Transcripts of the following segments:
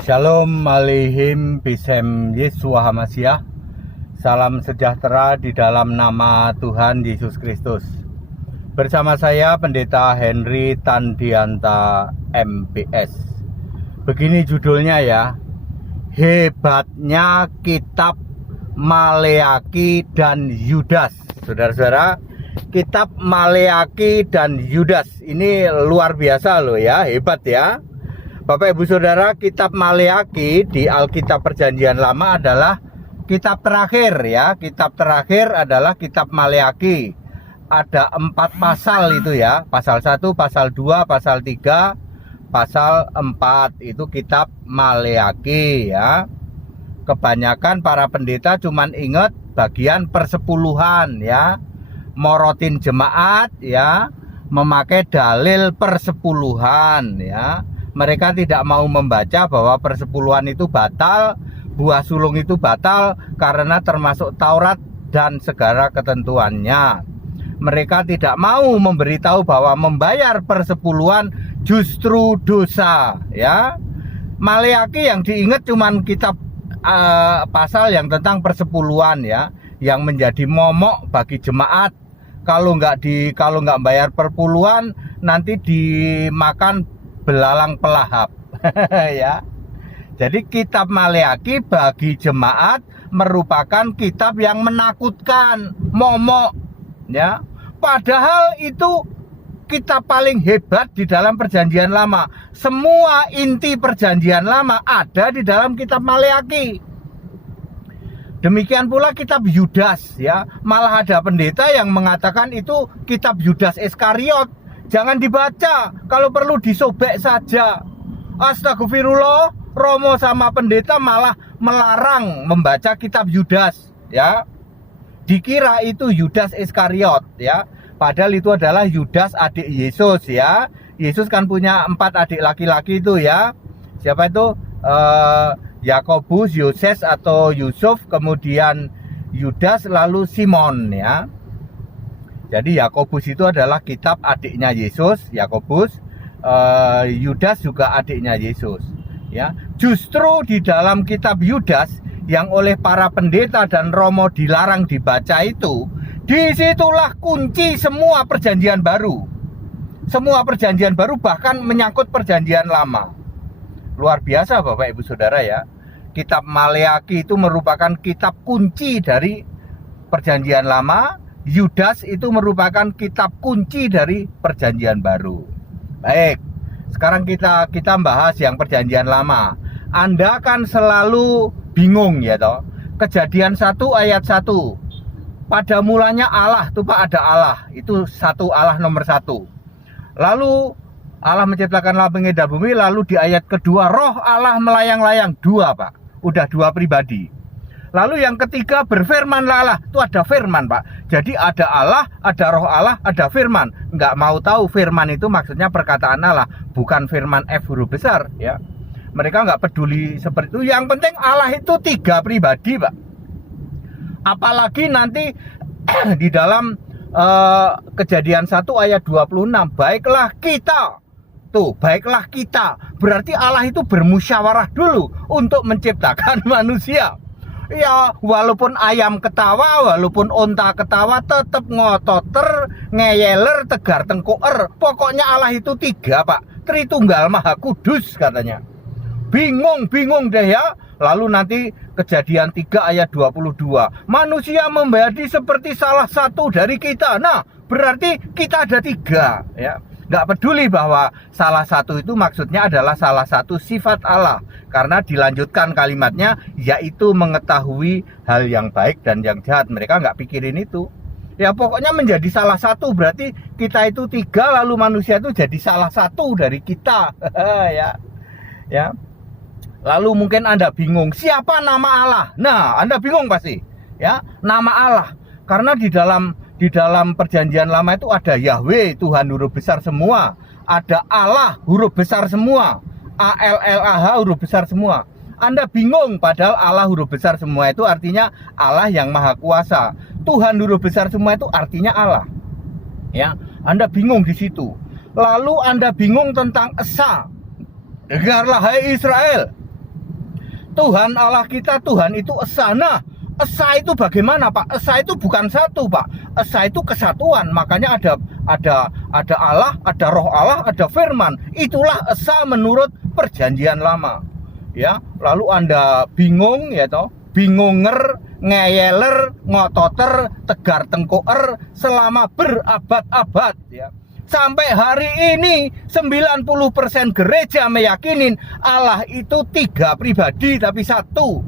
Shalom Aleihim Bisem Yesua Hamasyah. Salam sejahtera di dalam nama Tuhan Yesus Kristus. Bersama saya Pendeta Henry Tandianta MPS. Begini judulnya ya. Hebatnya kitab Maleaki dan Yudas. Saudara-saudara, kitab Maleaki dan Yudas ini luar biasa loh ya, hebat ya. Bapak Ibu Saudara, kitab Maleaki di Alkitab Perjanjian Lama adalah kitab terakhir ya. Kitab terakhir adalah kitab Maleaki. Ada 4 pasal itu ya. Pasal 1, pasal 2, pasal 3, pasal 4. Itu kitab Maleaki ya. Kebanyakan para pendeta cuman ingat bagian persepuluhan ya. Morotin jemaat ya. Memakai dalil persepuluhan ya. Mereka tidak mau membaca bahwa persepuluhan itu batal, buah sulung itu batal karena termasuk Taurat dan segala ketentuannya. Mereka tidak mau memberitahu bahwa membayar persepuluhan justru dosa ya. Maleaki yang diingat cuman kitab pasal yang tentang persepuluhan ya, yang menjadi momok bagi jemaat. Kalau nggak bayar perpuluhan nanti dimakan belalang pelahap ya. Jadi kitab Maleaki bagi jemaat merupakan kitab yang menakutkan, momok ya. Padahal itu kitab paling hebat di dalam Perjanjian Lama. Semua inti Perjanjian Lama ada di dalam kitab Maleaki. Demikian pula kitab Yudas ya. Malah ada pendeta yang mengatakan itu kitab Yudas Iskariot. Jangan dibaca, kalau perlu disobek saja. Astagfirullah, Romo sama pendeta malah melarang membaca kitab Yudas ya. Dikira itu Yudas Iskariot ya. Padahal itu adalah Yudas adik Yesus ya. Yesus kan punya 4 adik laki-laki itu ya. Siapa itu? Yakobus, Yoses atau Yusuf, kemudian Yudas, lalu Simon ya. Jadi Yakobus itu adalah kitab adiknya Yesus, Yakobus. Yudas juga adiknya Yesus ya. Justru di dalam kitab Yudas yang oleh para pendeta dan romo dilarang dibaca itu, disitulah kunci semua perjanjian baru. Semua perjanjian baru bahkan menyangkut perjanjian lama. Luar biasa Bapak Ibu Saudara ya. Kitab Maleaki itu merupakan kitab kunci dari perjanjian lama. Yudas itu merupakan kitab kunci dari perjanjian baru. Baik, sekarang kita bahas yang perjanjian lama. Anda kan selalu bingung ya toh. Kejadian 1 ayat 1. Pada mulanya Allah, tuh Pak, ada Allah. Itu satu Allah nomor 1. Lalu Allah menciptakan langit dan bumi. Lalu di ayat kedua, roh Allah melayang-layang. 2 Pak, udah 2 pribadi. Lalu yang ketiga, berfirmanlah Allah. Itu ada firman Pak. Jadi ada Allah, ada roh Allah, ada firman. Nggak mau tahu firman itu maksudnya perkataan Allah, bukan firman F huruf besar ya. Mereka nggak peduli seperti itu. Yang penting Allah itu 3 pribadi Pak. Apalagi nanti di dalam Kejadian 1 ayat 26, baiklah kita. Tuh, baiklah kita. Berarti Allah itu bermusyawarah dulu untuk menciptakan manusia. Ya, walaupun ayam ketawa, walaupun onta ketawa, tetap ngototer, ngeyeler, tegar tengkoer. Pokoknya Allah itu 3 Pak. Tritunggal Maha Kudus katanya. Bingung deh ya. Lalu nanti Kejadian 3 ayat 22. Manusia menjadi seperti salah satu dari kita. Nah, berarti kita ada 3 ya. Nggak peduli bahwa salah satu itu maksudnya adalah salah satu sifat Allah. Karena dilanjutkan kalimatnya, yaitu mengetahui hal yang baik dan yang jahat. Mereka nggak pikirin itu. Ya pokoknya menjadi salah satu, berarti kita itu 3, lalu manusia itu jadi salah satu dari kita. ya. Lalu mungkin Anda bingung, siapa nama Allah? Nah, Anda bingung pasti. Ya, nama Allah. Karena di dalam perjanjian lama itu ada Yahweh, Tuhan huruf besar semua. Ada Allah, huruf besar semua. ALLAH, huruf besar semua. Anda bingung, padahal Allah huruf besar semua itu artinya Allah yang maha kuasa. Tuhan huruf besar semua itu artinya Allah. Ya, Anda bingung di situ. Lalu Anda bingung tentang Esa. Dengarlah hai Israel. Tuhan Allah kita, Tuhan itu esa. Nah, esa itu bagaimana, Pak? Esa itu bukan satu, Pak. Esa itu kesatuan. Makanya ada Allah, ada Roh Allah, ada Firman. Itulah esa menurut Perjanjian Lama. Ya, lalu Anda bingung ya toh? Bingonger, ngeyeler, ngototer, tegar tengkoer selama berabad-abad ya. Sampai hari ini 90% gereja meyakinin Allah itu 3 pribadi tapi satu.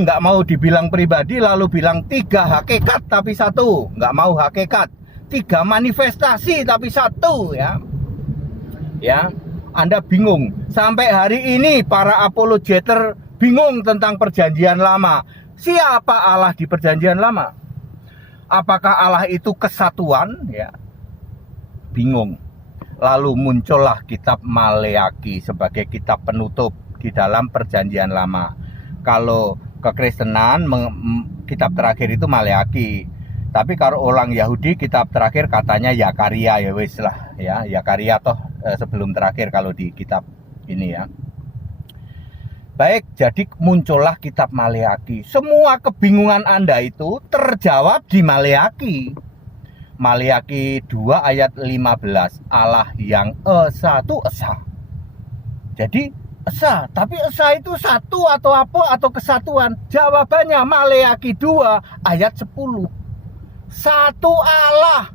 Nggak mau dibilang pribadi lalu bilang 3 hakikat tapi satu. Nggak mau hakikat. 3 manifestasi tapi satu ya. Ya, Anda bingung. Sampai hari ini para apologeter bingung tentang Perjanjian Lama. Siapa Allah di Perjanjian Lama? Apakah Allah itu kesatuan ya? Bingung. Lalu muncullah kitab Maleaki sebagai kitab penutup di dalam Perjanjian Lama. Kalau kekristenan kitab terakhir itu Maleaki. Tapi kalau orang Yahudi kitab terakhir katanya Yakaria, ya wis lah ya, Yakaria toh sebelum terakhir kalau di kitab ini ya. Baik, jadi muncullah kitab Maleaki. Semua kebingungan Anda itu terjawab di Maleaki. Maleaki 2 ayat 15, Allah yang esa itu esa. Jadi esa, tapi esa itu satu atau apa atau kesatuan? Jawabannya Maleaki 2 ayat 10. Satu Allah.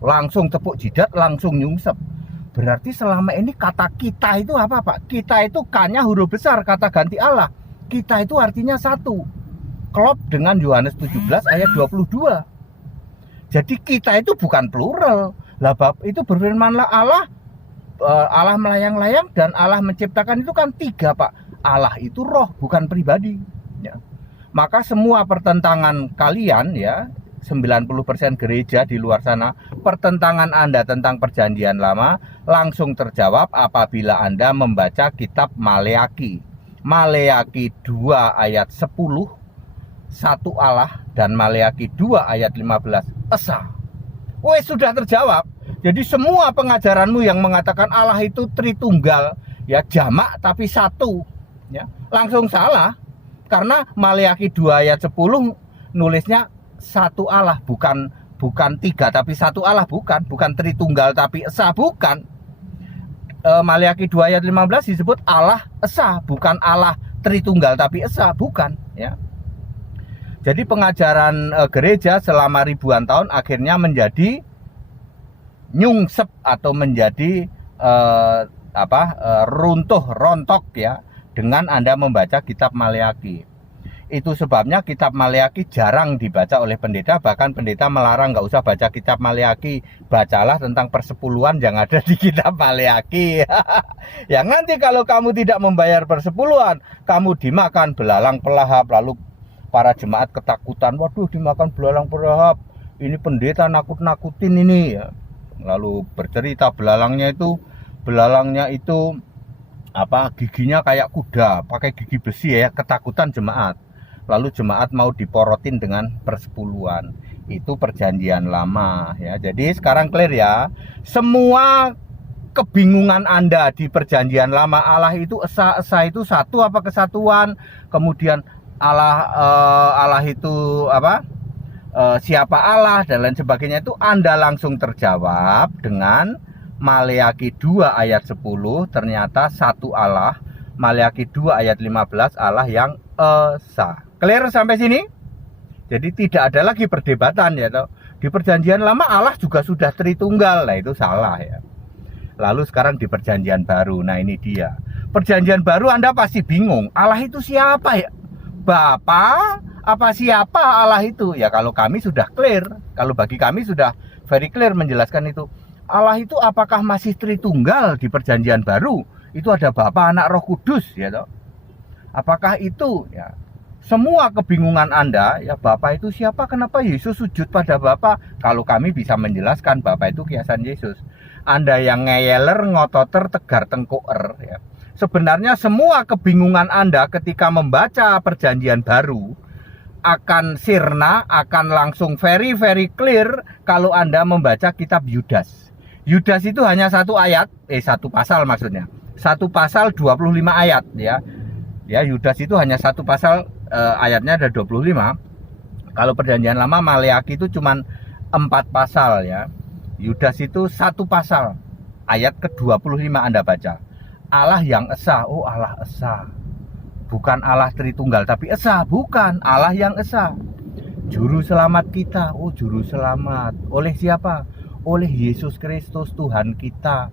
Langsung tepuk jidat, langsung nyungsep. Berarti selama ini kata kita itu apa, Pak? Kita itu K-nya huruf besar, kata ganti Allah. Kita itu artinya satu. Klop dengan Yohanes 17 ayat 22. Jadi kita itu bukan plural. Lah bab itu berfirmanlah Allah, Allah melayang-layang dan Allah menciptakan itu kan 3, Pak. Allah itu roh, bukan pribadi. Ya. Maka semua pertentangan kalian ya, 90% gereja di luar sana, pertentangan Anda tentang Perjanjian Lama langsung terjawab apabila Anda membaca kitab Maleaki. Maleaki 2 ayat 10 satu Allah, dan Maleaki 2 ayat 15 esa. Wes sudah terjawab. Jadi semua pengajaranmu yang mengatakan Allah itu Tritunggal ya, jamak tapi satu ya, langsung salah. Karena Maleaki 2 ayat 10 nulisnya satu Allah, bukan 3 tapi satu Allah, bukan Tritunggal tapi esa, bukan. Maleaki 2 ayat 15 disebut Allah esa, bukan Allah Tritunggal tapi esa, bukan ya. Jadi pengajaran gereja selama ribuan tahun akhirnya menjadi nyungsep atau menjadi runtuh rontok ya dengan Anda membaca kitab Maleaki. Itu sebabnya kitab Maleaki jarang dibaca oleh pendeta, bahkan pendeta melarang nggak usah baca kitab Maleaki, bacalah tentang persepuluhan yang ada di kitab Maleaki. Ya nanti kalau kamu tidak membayar persepuluhan, kamu dimakan belalang pelahap, lalu para jemaat ketakutan, waduh dimakan belalang pelahap, ini pendeta nakut-nakutin ini ya. Lalu bercerita belalangnya itu giginya kayak kuda, pakai gigi besi ya, ketakutan jemaat. Lalu jemaat mau diporotin dengan persepuluhan. Itu Perjanjian Lama ya. Jadi sekarang clear ya. Semua kebingungan Anda di Perjanjian Lama, Allah itu esa itu satu apa kesatuan, kemudian Allah itu siapa Allah dan lain sebagainya, itu Anda langsung terjawab dengan Maleaki 2 ayat 10 ternyata satu Allah. Maleaki 2 ayat 15 Allah yang esa. Clear sampai sini? Jadi tidak ada lagi perdebatan ya toh. Di Perjanjian Lama Allah juga sudah Tritunggal. Nah itu salah ya. Lalu sekarang di Perjanjian Baru. Nah ini dia. Perjanjian Baru Anda pasti bingung. Allah itu siapa ya? Bapa apa siapa Allah itu? Ya kalau kami sudah clear, kalau bagi kami sudah very clear menjelaskan itu. Allah itu apakah masih Tritunggal di Perjanjian Baru? Itu ada Bapa, Anak, Roh Kudus ya toh. Apakah itu ya? Semua kebingungan Anda ya, Bapa itu siapa? Kenapa Yesus sujud pada Bapa? Kalau kami bisa menjelaskan Bapa itu kiasan Yesus. Anda yang ngeyeler, ngototer, tegar tengkoer ya. Sebenarnya semua kebingungan Anda ketika membaca Perjanjian Baru akan sirna, akan langsung very clear kalau Anda membaca kitab Yudas. Yudas itu hanya satu ayat, satu pasal maksudnya. satu pasal 25 ayat ya. Ya, Yudas itu hanya satu pasal, ayatnya ada 25. Kalau perjanjian lama Maleaki itu cuman 4 pasal ya. Yudas itu satu pasal. Ayat ke-25 Anda baca. Allah yang esa. Oh, Allah esa. Bukan Allah Tritunggal tapi esa, bukan, Allah yang esa. Juru selamat kita. Oh, juru selamat. Oleh siapa? Oleh Yesus Kristus Tuhan kita.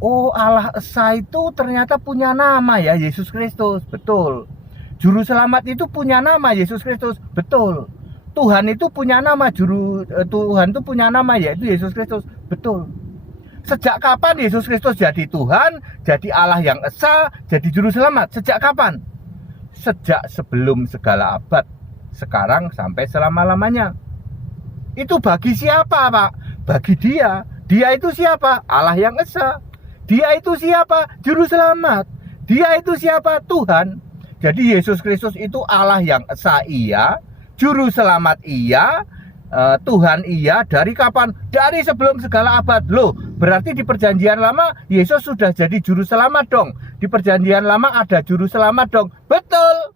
Oh, Allah esa itu ternyata punya nama ya, Yesus Kristus. Betul. Juru selamat itu punya nama, Yesus Kristus. Betul. Tuhan itu punya nama, Tuhan itu punya nama, yaitu Yesus Kristus. Betul. Sejak kapan Yesus Kristus jadi Tuhan, jadi Allah yang esa, jadi juru selamat? Sejak kapan? Sejak sebelum segala abad, sekarang sampai selama-lamanya. Itu bagi siapa, Pak? Bagi dia. Dia itu siapa? Allah yang esa. Dia itu siapa? Juru selamat. Dia itu siapa? Tuhan. Jadi Yesus Kristus itu Allah yang esa iya, juru selamat iya, Tuhan iya. Dari kapan? Dari sebelum segala abad. Loh, berarti di perjanjian lama Yesus sudah jadi juru selamat dong. Di perjanjian lama ada juru selamat dong. Betul.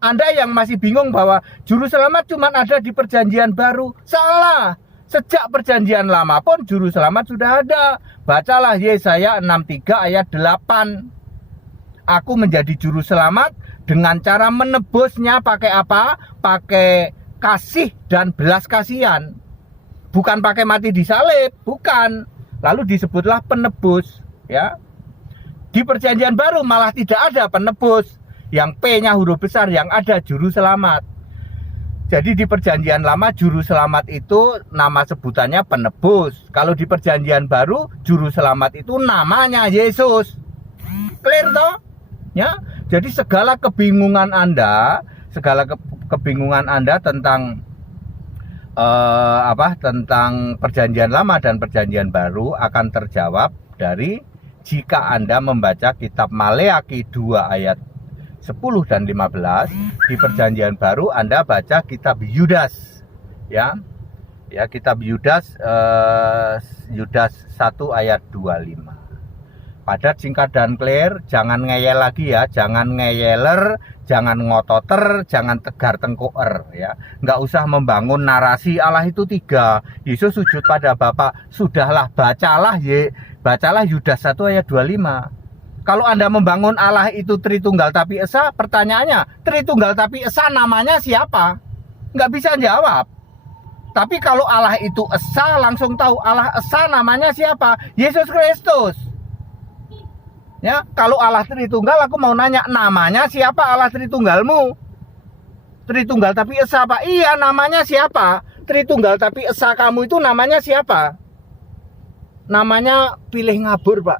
Anda yang masih bingung bahwa juru selamat cuma ada di perjanjian baru, salah. Sejak perjanjian lama pun juru selamat sudah ada. Bacalah Yesaya 63 ayat 8. Aku menjadi juru selamat dengan cara menebusnya pakai apa? Pakai kasih dan belas kasihan. Bukan pakai mati di salib, bukan. Lalu disebutlah penebus, ya. Di perjanjian baru malah tidak ada penebus. Yang P-nya huruf besar, yang ada juru selamat. Jadi di perjanjian lama juru selamat itu nama sebutannya penebus. Kalau di perjanjian baru juru selamat itu namanya Yesus. Clear toh? Ya. Jadi segala kebingungan Anda, kebingungan Anda tentang tentang perjanjian lama dan perjanjian baru akan terjawab dari jika Anda membaca kitab Maleaki 2 ayat 10 dan 15. Di perjanjian baru Anda baca kitab Yudas, ya kitab Yudas, Yudas 1 ayat 25. Padat, singkat, dan clear. Jangan ngeyel lagi ya, jangan ngeyeler, jangan ngototer, jangan tegar tengkoer ya. Nggak usah membangun narasi Allah itu 3, Yesus sujud pada Bapa. Sudahlah, bacalah Yudas 1 ayat 25. Kalau Anda membangun Allah itu Tritunggal tapi esa, pertanyaannya, Tritunggal tapi esa namanya siapa? Nggak bisa jawab. Tapi kalau Allah itu esa, langsung tahu Allah esa namanya siapa? Yesus Kristus. Ya, kalau Allah Tritunggal, aku mau nanya, namanya siapa Allah Tritunggalmu? Tritunggal tapi esa, Pak. Iya, namanya siapa? Tritunggal tapi esa kamu itu namanya siapa? Namanya pilih ngabur, Pak.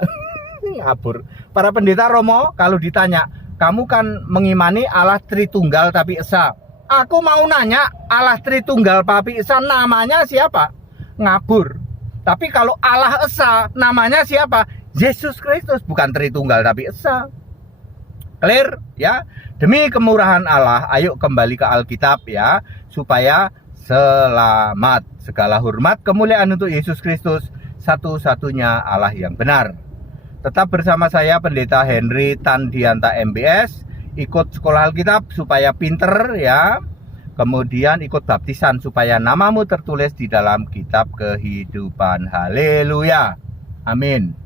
Ngabur. Para pendeta Romo kalau ditanya, kamu kan mengimani Allah Tritunggal tapi esa. Aku mau nanya, Allah Tritunggal tapi esa namanya siapa? Ngabur. Tapi kalau Allah esa namanya siapa? Yesus Kristus, bukan Tritunggal tapi esa. Clear ya? Demi kemurahan Allah, ayo kembali ke Alkitab ya, supaya selamat. Segala hormat kemuliaan untuk Yesus Kristus, satu-satunya Allah yang benar. Tetap bersama saya Pendeta Henry Tandianta MBS. Ikut sekolah Alkitab supaya pinter ya. Kemudian ikut baptisan supaya namamu tertulis di dalam kitab kehidupan. Haleluya. Amin.